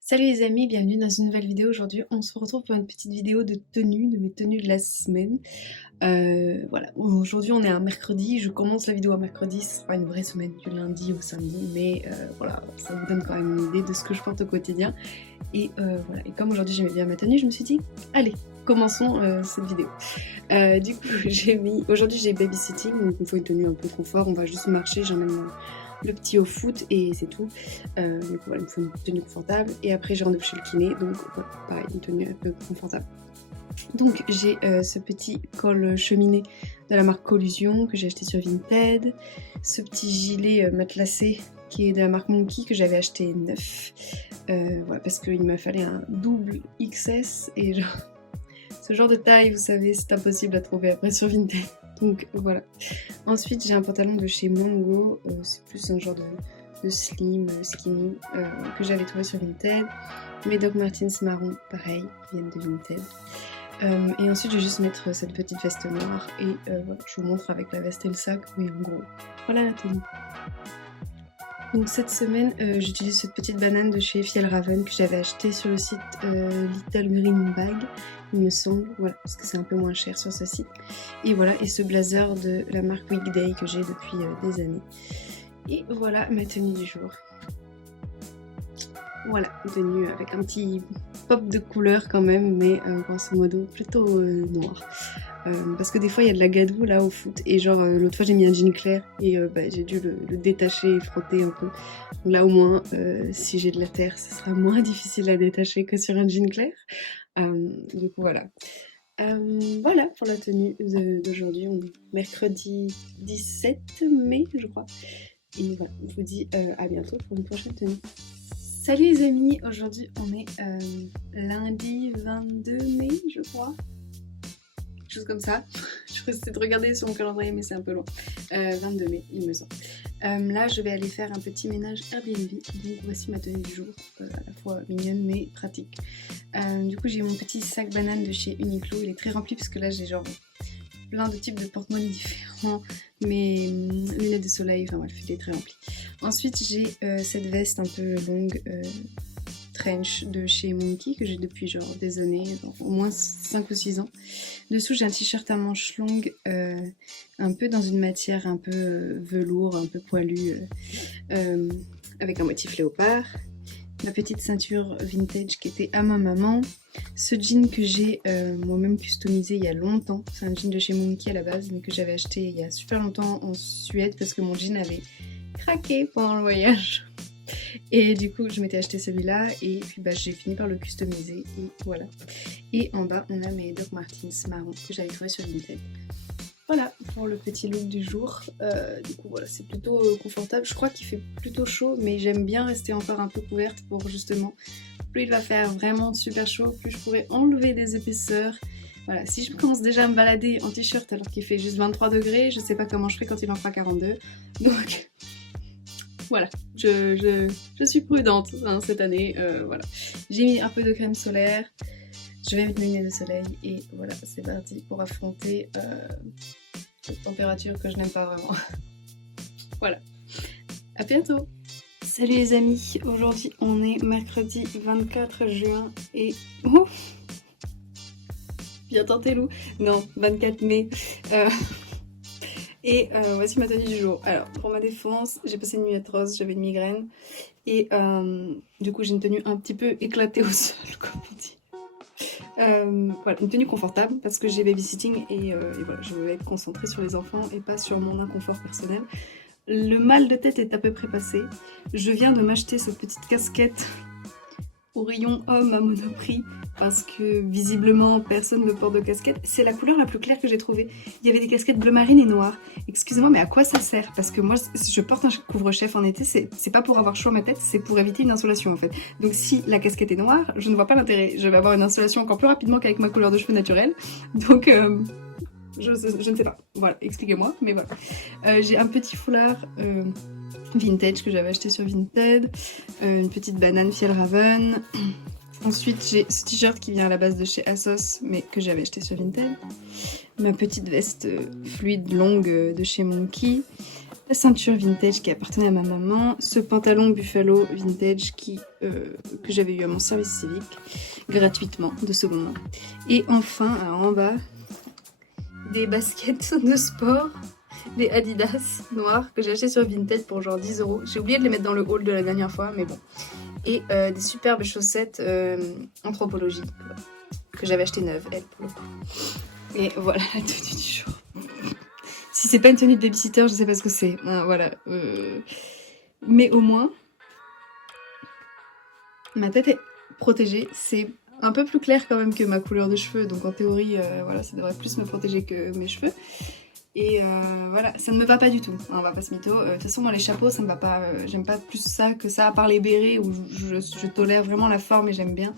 Salut les amis, bienvenue dans une nouvelle vidéo. Aujourd'hui on se retrouve pour une petite vidéo de tenue, de mes tenues de la semaine. Voilà, aujourd'hui on est un mercredi, je commence la vidéo un mercredi, ce sera une vraie semaine du lundi au samedi, mais voilà, ça vous donne quand même une idée de ce que je porte au quotidien. Et voilà, et comme aujourd'hui j'aimais bien ma tenue, je me suis dit, allez, commençons cette vidéo. Du coup aujourd'hui j'ai babysitting, donc il me faut une tenue un peu confort, on va juste marcher, j'emmène le petit au foot et c'est tout. Du coup voilà, il me faut une tenue confortable et après j'ai rendez-vous chez le kiné, donc voilà, pareil, une tenue un peu confortable. Donc j'ai ce petit col chemisé de la marque Collusion que j'ai acheté sur Vinted, ce petit gilet matelassé qui est de la marque Monkey que j'avais acheté neuf, voilà, parce qu'il m'a fallu un double XS et genre, ce genre de taille vous savez c'est impossible à trouver après sur Vinted. Donc voilà. Ensuite j'ai un pantalon de chez Mango, c'est plus un genre de slim, skinny, que j'avais trouvé sur Vinted. Mes Doc Martens marron, pareil, viennent de Vinted. Et ensuite je vais juste mettre cette petite veste noire et voilà, je vous montre avec la veste et le sac, mais en gros, voilà la tenue. Donc cette semaine j'utilise cette petite banane de chez Fjällräven que j'avais acheté sur le site Little Green Bag, il me semble, voilà, parce que c'est un peu moins cher sur ce site. Et voilà, et ce blazer de la marque Weekday que j'ai depuis des années. Et voilà ma tenue du jour. Voilà, une tenue avec un petit pop de couleur quand même, mais grosso modo plutôt noir. Parce que des fois il y a de la gadoue là au foot et genre l'autre fois j'ai mis un jean clair et j'ai dû le détacher et frotter un peu. Donc là au moins si j'ai de la terre ce sera moins difficile à détacher que sur un jean clair. Du coup voilà. Voilà pour la tenue d'aujourd'hui, on est mercredi 17 mai je crois. Et voilà, je vous dis à bientôt pour une prochaine tenue. Salut les amis, aujourd'hui on est lundi 22 mai je crois. Quelque chose comme ça. Je vais essayer de regarder sur mon calendrier mais c'est un peu long. 22 mai il me semble. Là je vais aller faire un petit ménage Airbnb. Donc voici ma tenue du jour. À la fois mignonne mais pratique. Du coup j'ai mon petit sac banane de chez Uniqlo. Il est très rempli parce que là j'ai genre plein de types de porte-monnaie différents. Mes lunettes de soleil, enfin bref, il est très rempli. Ensuite j'ai cette veste un peu longue trench de chez Monkey que j'ai depuis genre des années, genre au moins 5 ou 6 ans. Dessous j'ai un t-shirt à manches longues un peu dans une matière un peu velours, un peu poilu, avec un motif léopard. Ma petite ceinture vintage qui était à ma maman. Ce jean que j'ai moi-même customisé il y a longtemps. C'est un jean de chez Monkey à la base, mais que j'avais acheté il y a super longtemps en Suède parce que mon jean avait craqué pendant le voyage. Et du coup je m'étais acheté celui-là et puis j'ai fini par le customiser et voilà. Et en bas on a mes Doc Martens marron que j'avais trouvé sur Vinted. Voilà pour le petit look du jour. Du coup voilà, c'est plutôt confortable. Je crois qu'il fait plutôt chaud mais j'aime bien rester encore un peu couverte pour justement, plus il va faire vraiment super chaud, plus je pourrai enlever des épaisseurs. Voilà, si je commence déjà à me balader en t-shirt alors qu'il fait juste 23 degrés, je sais pas comment je ferai quand il en fera 42. Donc voilà, je suis prudente hein, cette année, voilà. J'ai mis un peu de crème solaire, je vais mettre mes lunettes de soleil et voilà, c'est parti pour affronter cette température que je n'aime pas vraiment. Voilà, à bientôt. Salut les amis, aujourd'hui on est mercredi 24 juin et... Oh, bien tenté Lou. Non, 24 mai. Et voici ma tenue du jour. Alors, pour ma défense, j'ai passé une nuit atroce, j'avais une migraine. Et du coup, j'ai une tenue un petit peu éclatée au sol, comme on dit. Voilà, une tenue confortable parce que j'ai babysitting et voilà, je veux être concentrée sur les enfants et pas sur mon inconfort personnel. Le mal de tête est à peu près passé. Je viens de m'acheter cette petite casquette au rayon homme à Monoprix parce que visiblement personne ne porte de casquette. C'est la couleur la plus claire que j'ai trouvée. Il y avait des casquettes bleu marine et noires. Excusez-moi, mais à quoi ça sert? Parce que moi, je porte un couvre-chef en été, c'est pas pour avoir chaud à ma tête, c'est pour éviter une insolation en fait. Donc si la casquette est noire, je ne vois pas l'intérêt. Je vais avoir une insolation encore plus rapidement qu'avec ma couleur de cheveux naturelle. Donc je ne sais pas. Voilà, expliquez-moi, mais voilà. J'ai un petit foulard vintage que j'avais acheté sur Vinted, une petite banane Fjällräven. Ensuite, j'ai ce t-shirt qui vient à la base de chez ASOS, mais que j'avais acheté sur Vinted. Ma petite veste fluide longue de chez Monkey. La ceinture vintage qui appartenait à ma maman. Ce pantalon Buffalo vintage que j'avais eu à mon service civique, gratuitement, de seconde main. Et enfin, en bas, des baskets de sport, des Adidas noirs que j'ai acheté sur Vinted pour genre 10 €. J'ai oublié de les mettre dans le haul de la dernière fois, mais bon. Et des superbes chaussettes Anthropologie que j'avais acheté neuves, elles, pour le coup. Et voilà la tenue du jour. Si c'est pas une tenue de babysitter, je sais pas ce que c'est. Voilà. Mais au moins, ma tête est protégée. C'est un peu plus clair quand même que ma couleur de cheveux, donc en théorie, voilà, ça devrait plus me protéger que mes cheveux. Et voilà, ça ne me va pas du tout, hein, on va pas se mytho. De toute façon, moi les chapeaux, ça me va pas, j'aime pas plus ça que ça, à part les bérets où je tolère vraiment la forme et j'aime bien.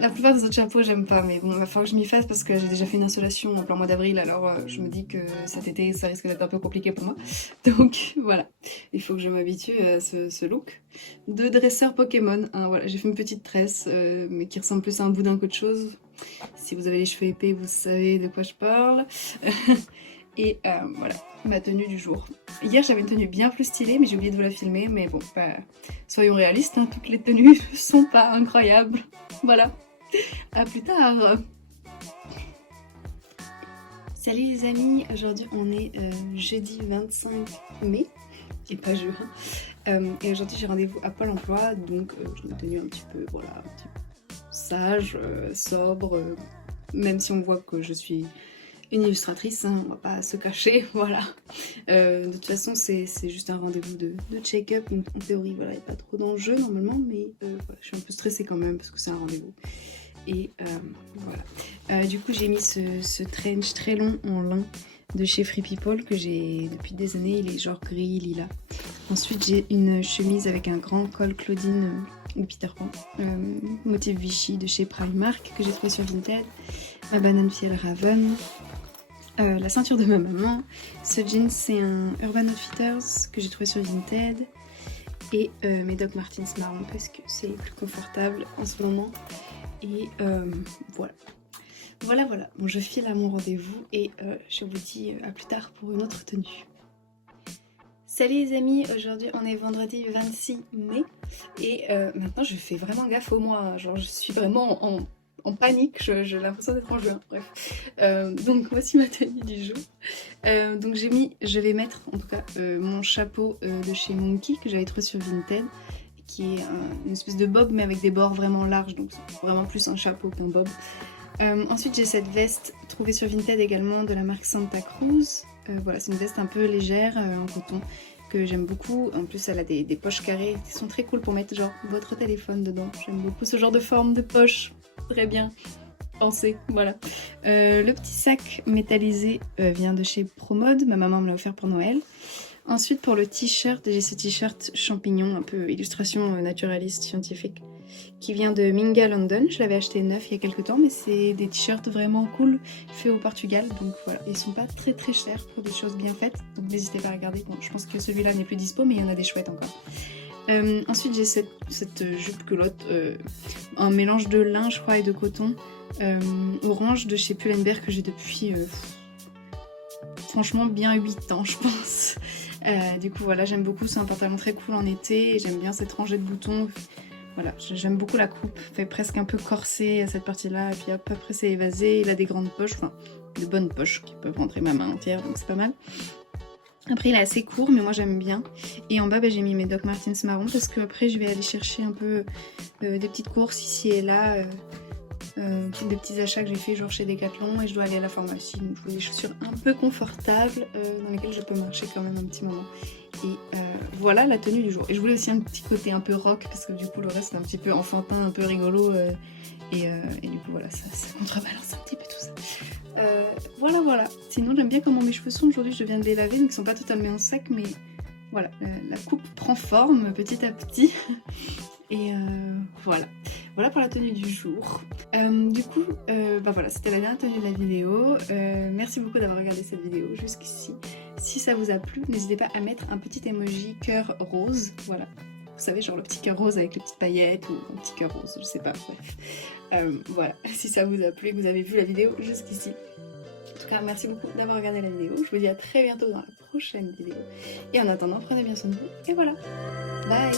La plupart des autres chapeaux, j'aime pas, mais bon, il va falloir que je m'y fasse parce que j'ai déjà fait une installation en plein mois d'avril, alors je me dis que cet été, ça risque d'être un peu compliqué pour moi. Donc voilà, il faut que je m'habitue à ce look de dresseur Pokémon. Hein, voilà, j'ai fait une petite tresse, mais qui ressemble plus à un boudin qu'autre chose. Si vous avez les cheveux épais, vous savez de quoi je parle. Et voilà, ma tenue du jour. Hier, j'avais une tenue bien plus stylée, mais j'ai oublié de vous la filmer. Mais bon, soyons réalistes, hein, toutes les tenues ne sont pas incroyables. Voilà, à plus tard. Salut les amis, aujourd'hui on est jeudi 25 mai, et pas juin. Et aujourd'hui j'ai rendez-vous à Pôle emploi, donc j'ai une tenue un petit peu, voilà, un petit peu sage, sobre, même si on voit que je suis une illustratrice, hein, on va pas se cacher, voilà. De toute façon, c'est juste un rendez-vous de check-up, donc en théorie, voilà, il n'y a pas trop d'enjeux normalement, mais voilà, je suis un peu stressée quand même parce que c'est un rendez-vous. Et voilà. Du coup, j'ai mis ce trench très long en lin de chez Free People que j'ai depuis des années, il est genre gris, lilas. Ensuite, j'ai une chemise avec un grand col Claudine ou Peter Pan, motif Vichy de chez Primark que j'ai trouvé sur Vinted. Ma banane fiel Raven. La ceinture de ma maman. Ce jean, c'est un Urban Outfitters que j'ai trouvé sur Vinted. Et mes Doc Martens marron parce que c'est plus confortable en ce moment. Et voilà. Voilà. Bon, je file à mon rendez-vous et je vous dis à plus tard pour une autre tenue. Salut les amis, aujourd'hui on est vendredi 26 mai et maintenant je fais vraiment gaffe au mois. Genre je suis vraiment en panique, j'ai l'impression d'être en juin, bref. Donc voici ma tenue du jour. Donc je vais mettre en tout cas mon chapeau de chez Monkey que j'avais trouvé sur Vinted, qui est une espèce de bob mais avec des bords vraiment larges, donc c'est vraiment plus un chapeau qu'un bob. Ensuite j'ai cette veste trouvée sur Vinted également de la marque Santa Cruz. Voilà, c'est une veste un peu légère en coton que j'aime beaucoup. En plus elle a des poches carrées qui sont très cool pour mettre genre votre téléphone dedans. J'aime beaucoup ce genre de forme de poche, très bien pensé, voilà. Le petit sac métallisé vient de chez Promode, ma maman me l'a offert pour Noël. Ensuite pour le t-shirt, j'ai ce t-shirt champignon, un peu illustration naturaliste scientifique, qui vient de Minga London. Je l'avais acheté neuf il y a quelques temps, mais c'est des t-shirts vraiment cool, faits au Portugal, donc voilà. Ils sont pas très chers pour des choses bien faites, donc n'hésitez pas à regarder. Bon, je pense que celui-là n'est plus dispo, mais il y en a des chouettes encore. Ensuite j'ai cette jupe culotte, un mélange de lin je crois et de coton, orange de chez Pull&Bear que j'ai depuis franchement bien 8 ans je pense. Du coup voilà, j'aime beaucoup, c'est un pantalon très cool en été, et j'aime bien cette rangée de boutons. Voilà, j'aime beaucoup la coupe, fait presque un peu corsé à cette partie-là, et puis hop, après c'est évasé, il a des grandes poches, enfin de bonnes poches qui peuvent rentrer ma main entière, donc c'est pas mal. Après il est assez court, mais moi j'aime bien. Et en bas j'ai mis mes Doc Martens marron parce que après je vais aller chercher un peu des petites courses ici et là, des petits achats que j'ai fait genre chez Decathlon, et je dois aller à la pharmacie, donc je veux des chaussures un peu confortables dans lesquelles je peux marcher quand même un petit moment. Et voilà la tenue du jour. Et je voulais aussi un petit côté un peu rock parce que du coup le reste c'est un petit peu enfantin, un peu rigolo, et du coup voilà, ça contrebalance un petit peu tout ça. Voilà. Sinon j'aime bien comment mes cheveux sont aujourd'hui, je viens de les laver donc ils sont pas totalement en sac, mais voilà, la coupe prend forme petit à petit. Et voilà pour la tenue du jour. Du coup, voilà, c'était la dernière tenue de la vidéo. Merci beaucoup d'avoir regardé cette vidéo jusqu'ici. Si ça vous a plu, n'hésitez pas à mettre un petit emoji cœur rose, voilà. Vous savez, genre le petit cœur rose avec les petites paillettes ou un petit cœur rose, je sais pas, bref. Voilà, si ça vous a plu, que vous avez vu la vidéo jusqu'ici. En tout cas, merci beaucoup d'avoir regardé la vidéo. Je vous dis à très bientôt dans la prochaine vidéo. Et en attendant, prenez bien soin de vous. Et voilà. Bye!